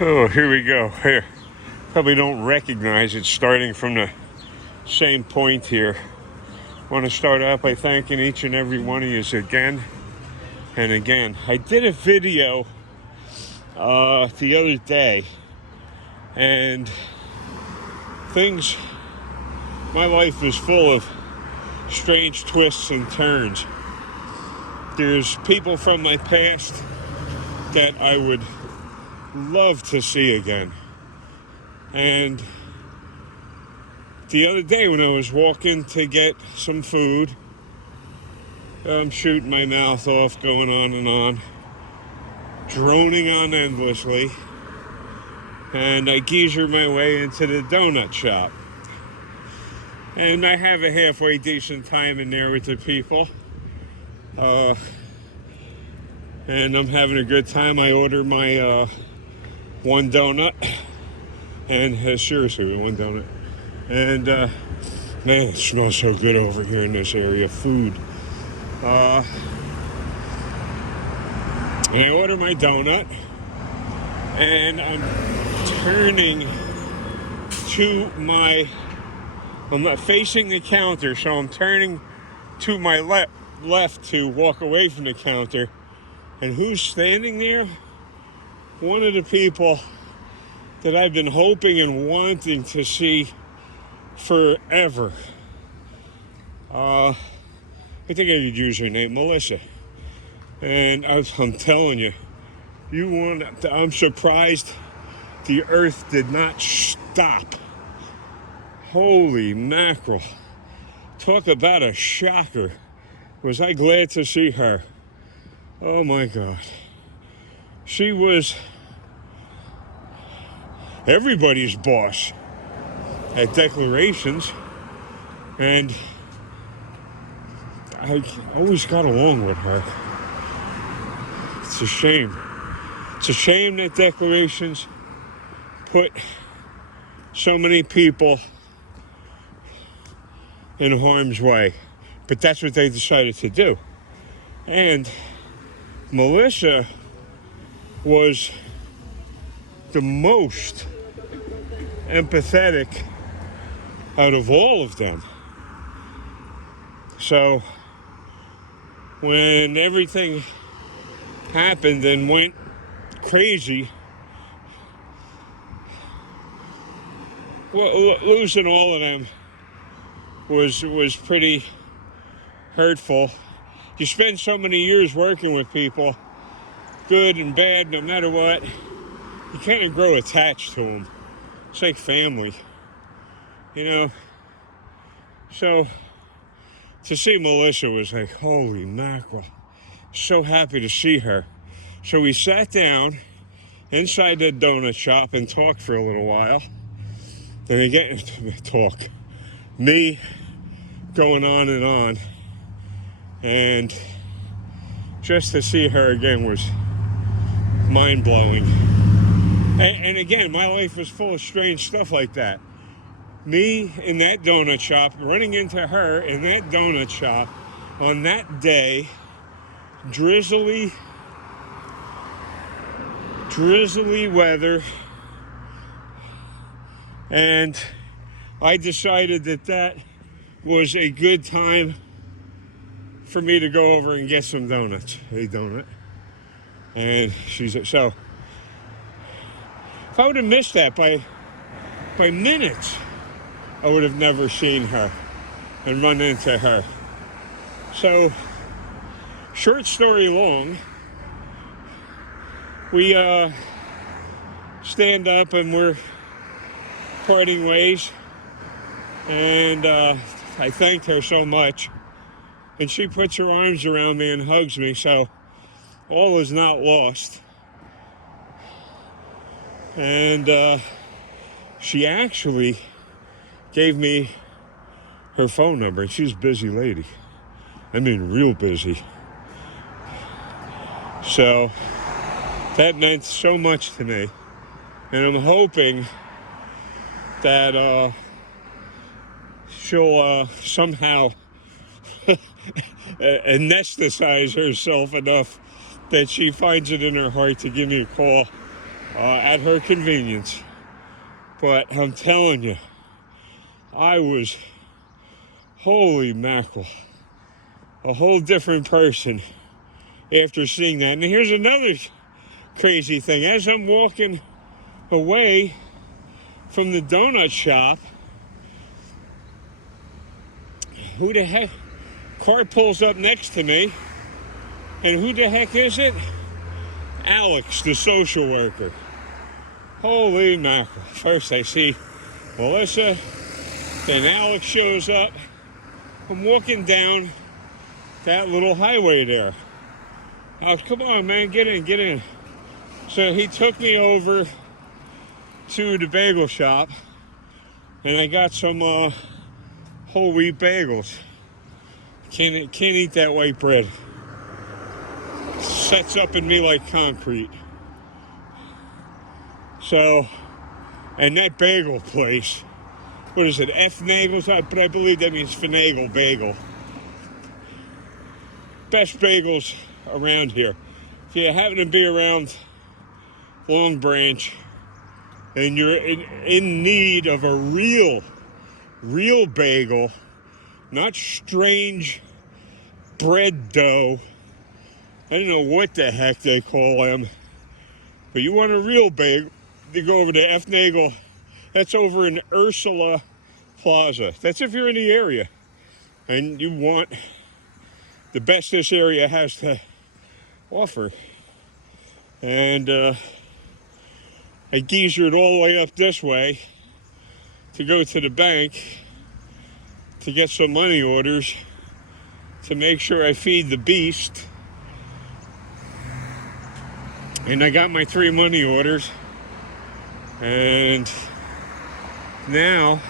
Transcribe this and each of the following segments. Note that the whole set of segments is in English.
Oh, here we go. Here, probably don't recognize it starting from the same point here. I want to start out by thanking each and every one of you again and again. I did a video the other day, and my life is full of strange twists and turns. There's people from my past that I would love to see again. And the other day when I was walking to get some food, I'm shooting my mouth off, going on and on, droning on endlessly, and I geezer my way into the donut shop. And I have a halfway decent time in there with the people. And I'm having a good time. I order my one donut. And seriously, one donut. And man, it smells so good over here in this area. Food. And I order my donut. And I'm turning to I'm not facing the counter, so I'm turning to my left to walk away from the counter. And who's standing there? One of the people that I've been hoping and wanting to see forever. I think I could use her name, Melissa. And I'm telling you, I'm surprised the earth did not stop. Holy mackerel. Talk about a shocker. Was I glad to see her. Oh my God. She was everybody's boss at Declarations, and I always got along with her. It's a shame. It's a shame that Declarations put so many people in harm's way, but that's what they decided to do. And Melissa was the most empathetic out of all of them. So when everything happened and went crazy, losing all of them was pretty hurtful. You spend so many years working with people, good and bad, no matter what, you kind of grow attached to them. It's like family, you know? So to see Melissa was like, holy mackerel. So happy to see her. So we sat down inside the donut shop and talked for a little while. And again, me going on and on. And just to see her again was mind-blowing. And again, my life was full of strange stuff like that. Me in that donut shop, running into her in that donut shop on that day, drizzly weather, and I decided that was a good time for me to go over and get some donuts, a donut. And so if I would have missed that by minutes, I would have never seen her and run into her. So, short story long, we stand up and we're parting ways, and I thanked her so much, and she puts her arms around me and hugs me, so all is not lost. And she actually gave me her phone number, and she's a busy lady. I mean, real busy. So that meant so much to me, and I'm hoping that she'll somehow anesthetize herself enough that she finds it in her heart to give me a call at her convenience. But I'm telling you, I was, holy mackerel, a whole different person after seeing that. And here's another crazy thing. As I'm walking away from the donut shop, who the heck? Car pulls up next to me, and who the heck is it? Alex, the social worker. Holy mackerel. First I see Melissa, then Alex shows up. I'm walking down that little highway there. Come on, man, get in. So he took me over to the bagel shop, and I got some whole wheat bagels. Can't eat that white bread. Sets up in me like concrete. So, and that bagel place, what is it, F Nagels? But I believe that means Finagle Bagel. Best bagels around here. If you happen to be around Long Branch and you're in need of a real bagel, not strange bread dough, I don't know what the heck they call them, but you want a real bagel, you go over to F Nagel. That's over in Ursula Plaza. That's if you're in the area and you want the best this area has to offer. And I geezered all the way up this way to go to the bank to get some money orders to make sure I feed the beast. And I got my 3 money orders. And now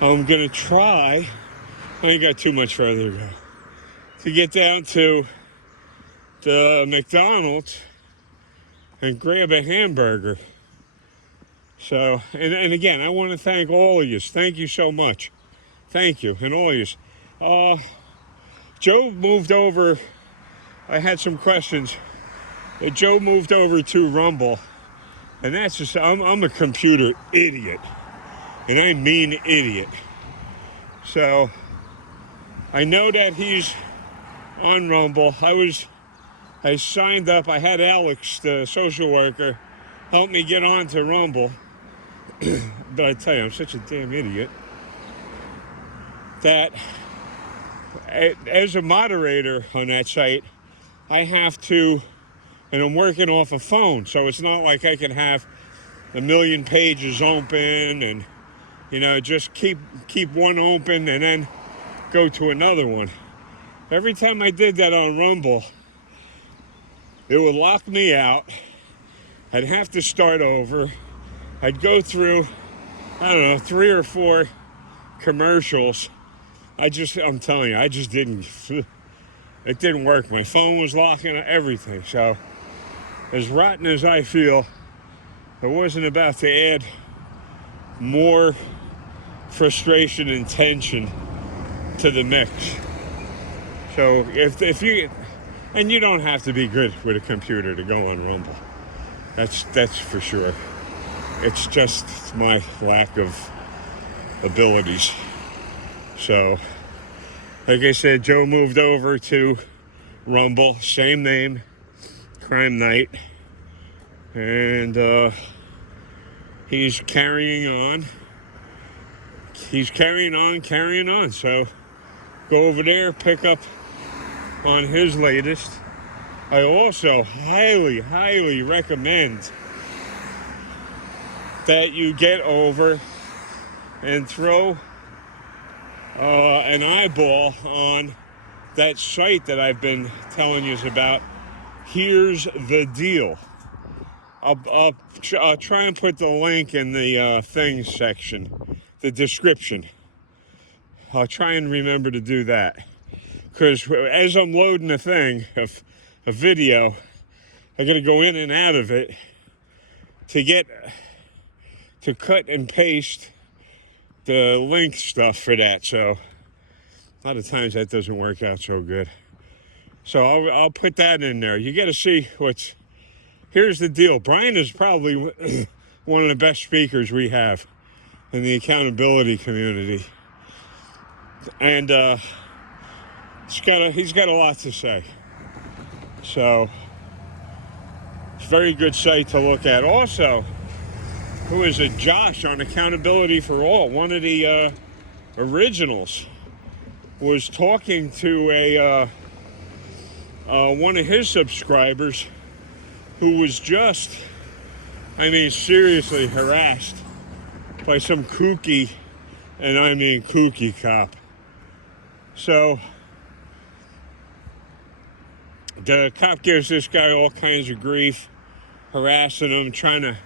I'm going to try, I ain't got too much further to go, to get down to the McDonald's and grab a hamburger. So, and again, I want to thank all of you. Thank you so much. Thank you, and all of you. Joe moved over. I had some questions. Joe moved over to Rumble, and that's just, I'm a computer idiot, and I mean idiot. So, I know that he's on Rumble. I signed up. I had Alex, the social worker, help me get on to Rumble. But I tell you, I'm such a damn idiot that as a moderator on that site, I have to, and I'm working off a phone, so it's not like I can have a million pages open and, you know, just keep one open and then go to another one. Every time I did that on Rumble, it would lock me out. I'd have to start over. I'd go through, I don't know, 3 or 4 commercials. I'm telling you, I just didn't, it didn't work. My phone was locking everything. So, as rotten as I feel, I wasn't about to add more frustration and tension to the mix. So, if you, and you don't have to be good with a computer to go on Rumble. That's for sure. It's just my lack of abilities. So, like I said, Joe moved over to Rumble, same name, Crime Night, and he's carrying on. So, go over there, pick up on his latest. I also highly recommend that you get over and throw an eyeball on that site that I've been telling you about. Here's the deal. I'll try and put the link in the things section, the description. I'll try and remember to do that. Because as I'm loading a video, I got to go in and out of it to cut and paste the link stuff for that. So a lot of times that doesn't work out so good. So I'll put that in there. You got to see what's here's the deal. Brian is probably one of the best speakers we have in the accountability community. And he's got a lot to say. So it's a very good site to look at. Also, who is it? Josh on Accountability for All, one of the originals, was talking to one of his subscribers who was just, seriously harassed by some kooky, and I mean kooky cop. So the cop gives this guy all kinds of grief, harassing him, trying to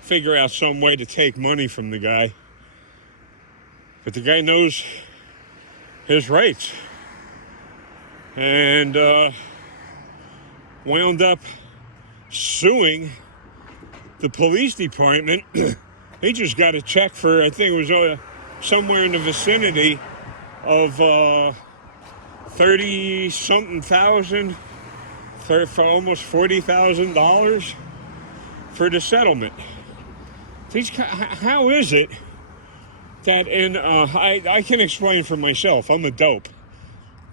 figure out some way to take money from the guy. But the guy knows his rights. And wound up suing the police department. He just got a check for, I think it was somewhere in the vicinity of 30-something thousand, for almost $40,000 for the settlement. How is it that I can explain for myself, I'm a dope.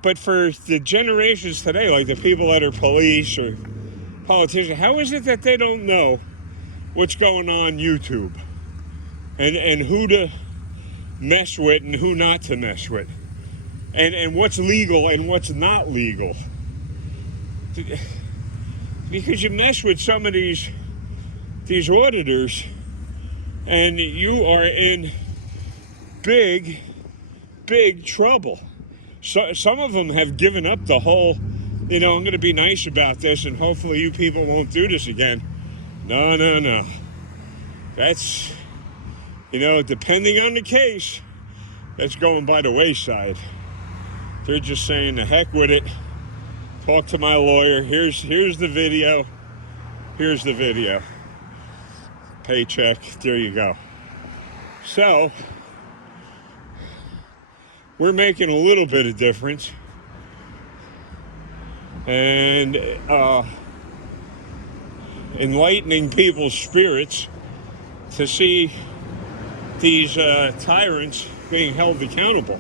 But for the generations today, like the people that are police or politicians, how is it that they don't know what's going on YouTube? And who to mess with and who not to mess with? And what's legal and what's not legal? Because you mess with some of these auditors and you are in big trouble. So some of them have given up the whole, I'm going to be nice about this and hopefully you people won't do this again. No. That's, depending on the case, that's going by the wayside. They're just saying, the heck with it. Talk to my lawyer. Here's the video. Here's the video. Paycheck. There you go. So we're making a little bit of difference. And enlightening people's spirits to see these tyrants being held accountable.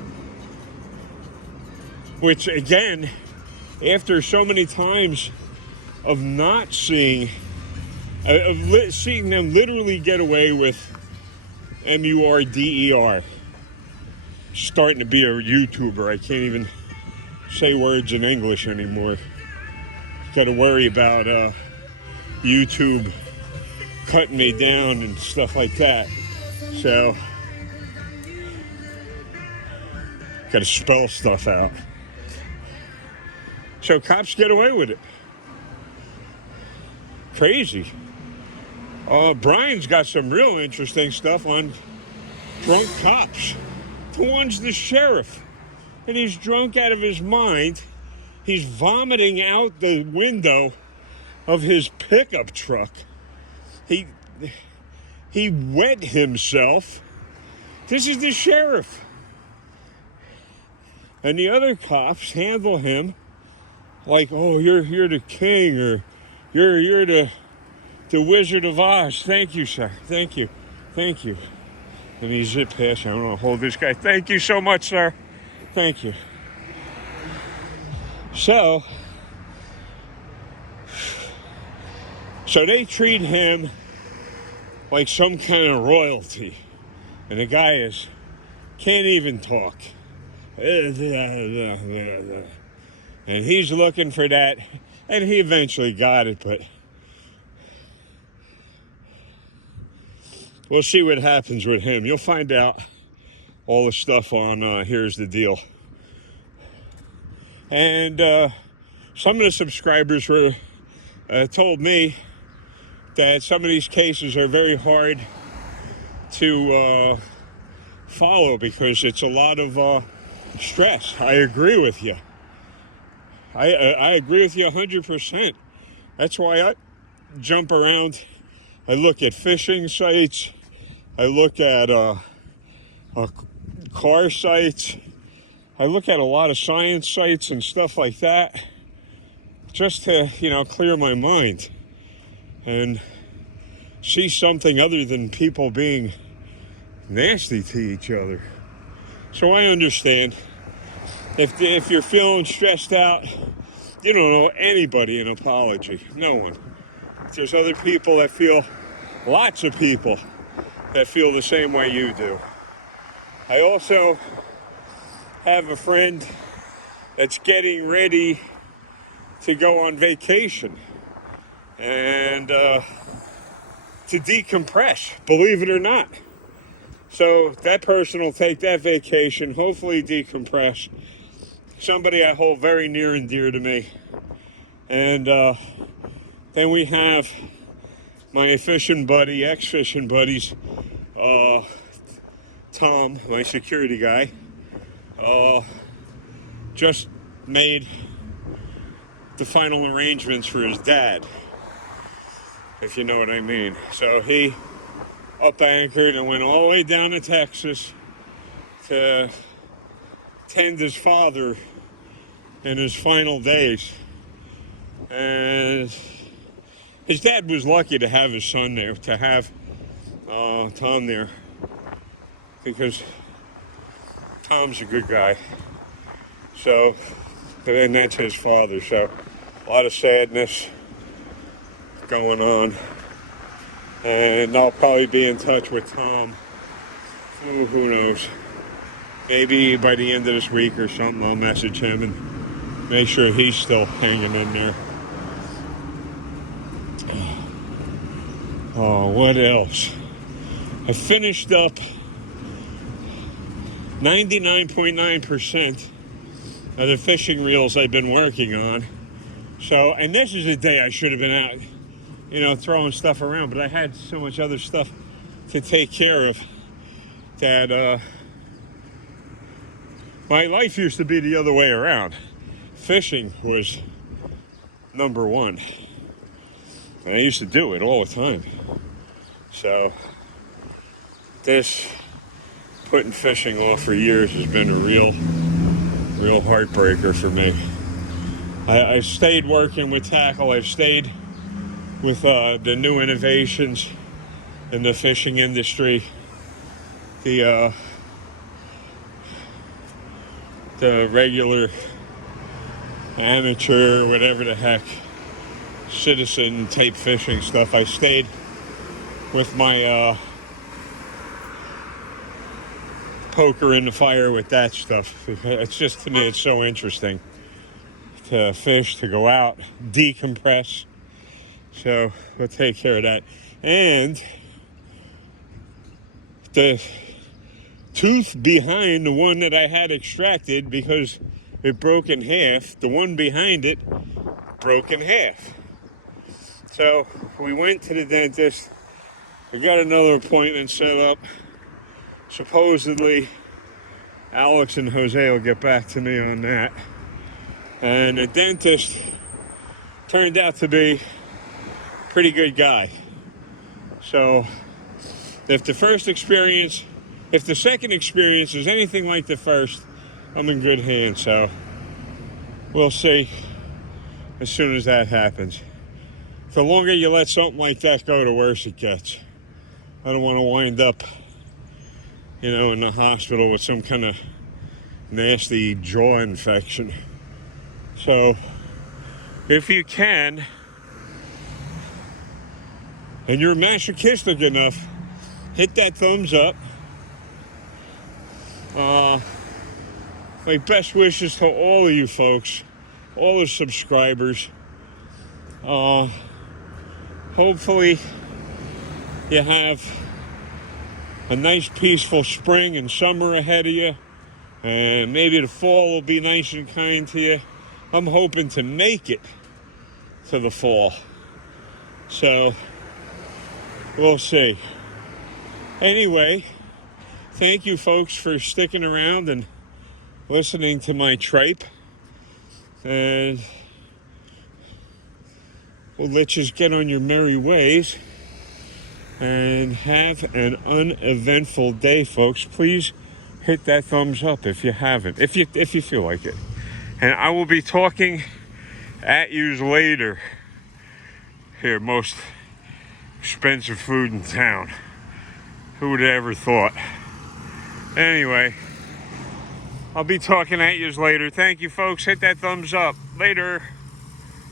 Which, again, after so many times of not seeing them literally get away with MURDER, starting to be a YouTuber. I can't even say words in English anymore. Got to worry about YouTube cutting me down and stuff like that. So, got to spell stuff out. So cops get away with it. Crazy. Brian's got some real interesting stuff on drunk cops. One's the sheriff, and he's drunk out of his mind. He's vomiting out the window of his pickup truck. He wet himself. This is the sheriff. And the other cops handle him like, oh, you're the king, or you're the Wizard of Oz. Thank you, sir. Thank you. And he zip past. I don't want to hold this guy. Thank you so much, sir. Thank you. So they treat him like some kind of royalty. And the guy can't even talk. And he's looking for that. And he eventually got it, but we'll see what happens with him. You'll find out all the stuff on Here's the Deal. And some of the subscribers told me that some of these cases are very hard to follow because it's a lot of stress. I agree with you. I agree with you 100%. That's why I jump around. I look at fishing sites. I look at car sites. I look at a lot of science sites and stuff like that just to, clear my mind. and see something other than people being nasty to each other. So I understand. If you're feeling stressed out, you don't owe anybody an apology. No one. If there's other people that feel, lots of people that feel the same way you do. I also have a friend that's getting ready to go on vacation and to decompress, believe it or not. So that person will take that vacation, hopefully decompress. Somebody I hold very near and dear to me. And then we have my fishing buddy, ex-fishing buddies, Tom, my security guy, just made the final arrangements for his dad, if you know what I mean. So he up anchored and went all the way down to Texas to tend his father in his final days. And his dad was lucky to have his son there, to have Tom there, because Tom's a good guy. So, and that's his father. So, a lot of sadness going on. And I'll probably be in touch with Tom. Who knows? Maybe by the end of this week or something, I'll message him and make sure he's still hanging in there. Oh, what else? I finished up 99.9% of the fishing reels I've been working on. So, and this is a day I should have been out, throwing stuff around, but I had so much other stuff to take care of that my life used to be the other way around. Fishing was number one. And I used to do it all the time. So this putting fishing off for years has been a real heartbreaker for me. I stayed working with tackle. I've stayed with the new innovations in the fishing industry. The regular amateur, whatever the heck, citizen type fishing stuff. I stayed with my poker in the fire with that stuff. It's just, to me, it's so interesting to fish, to go out, decompress. So we'll take care of that. And the tooth behind the one that I had extracted, because it broke in half, the one behind it broke in half. So we went to the dentist. We got another appointment set up. Supposedly Alex and Jose will get back to me on that. And the dentist turned out to be a pretty good guy. So if the second experience is anything like the first, I'm in good hands. So we'll see as soon as that happens. The longer you let something like that go, the worse it gets. I don't want to wind up, in the hospital with some kind of nasty jaw infection. So if you can, and you're masochistic enough, hit that thumbs up. My best wishes to all of you folks, all the subscribers. Hopefully you have a nice peaceful spring and summer ahead of you, and maybe the fall will be nice and kind to you. I'm hoping to make it to the fall, so we'll see. Anyway, thank you folks for sticking around and listening to my tripe, and we'll let you get on your merry ways and have an uneventful day, folks. Please hit that thumbs up if you haven't, if you feel like it. And I will be talking at yous later here, most expensive food in town. Who would have ever thought? Anyway, I'll be talking at you later. Thank you, folks. Hit that thumbs up. Later.